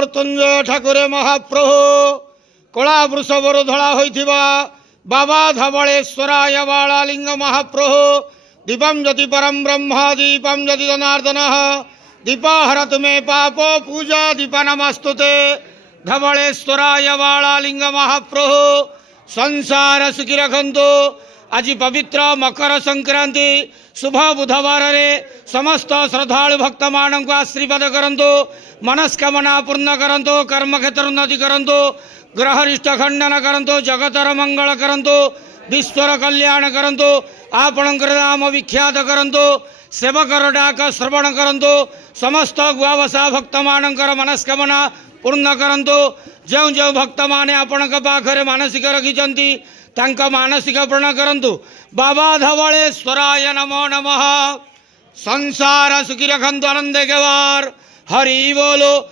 मृत्युंजय ठाकुरे महाप्रभु कला वृषभर धड़ा होइथिबा बाबा धवलेश्वराय बालालिंग महाप्रभु दीपम ज्योति परम ब्रह्म दीपम ज्योति जनार्दन दीपा हरत मे पाप पूजा दीपा नमस्तुते धवलेश्वराय बालालिंग महाप्रभु संसार सुखी रखंतु। आज पवित्र मकर संक्रांति शुभ बुधवार रे समस्त श्रद्धालु भक्त मान को आशीर्वाद करंतु, मनस्कामना पूर्ण करंतु, कर्म क्षेत्र उन्नति करंतु, ग्रहरिष्ट खंडन करंतु, जगतर मंगल करंतु, विश्वर कल्याण करंतु, आपणकर नाम विख्यात करंतु, सेवकर डाक श्रवण करंतु, समस्त गुआवसा भक्त मानकर मनस्कामना पूर्ण करंतु। जो जो भक्त माने आपणक पाखरे मानसिक रखिचंती तांका मानसिक पूर्ण करंतु। बाबा धवलेश्वराय नमो नमः। संसार सुखी रखंतु, आनंद के वार हरि बोलो।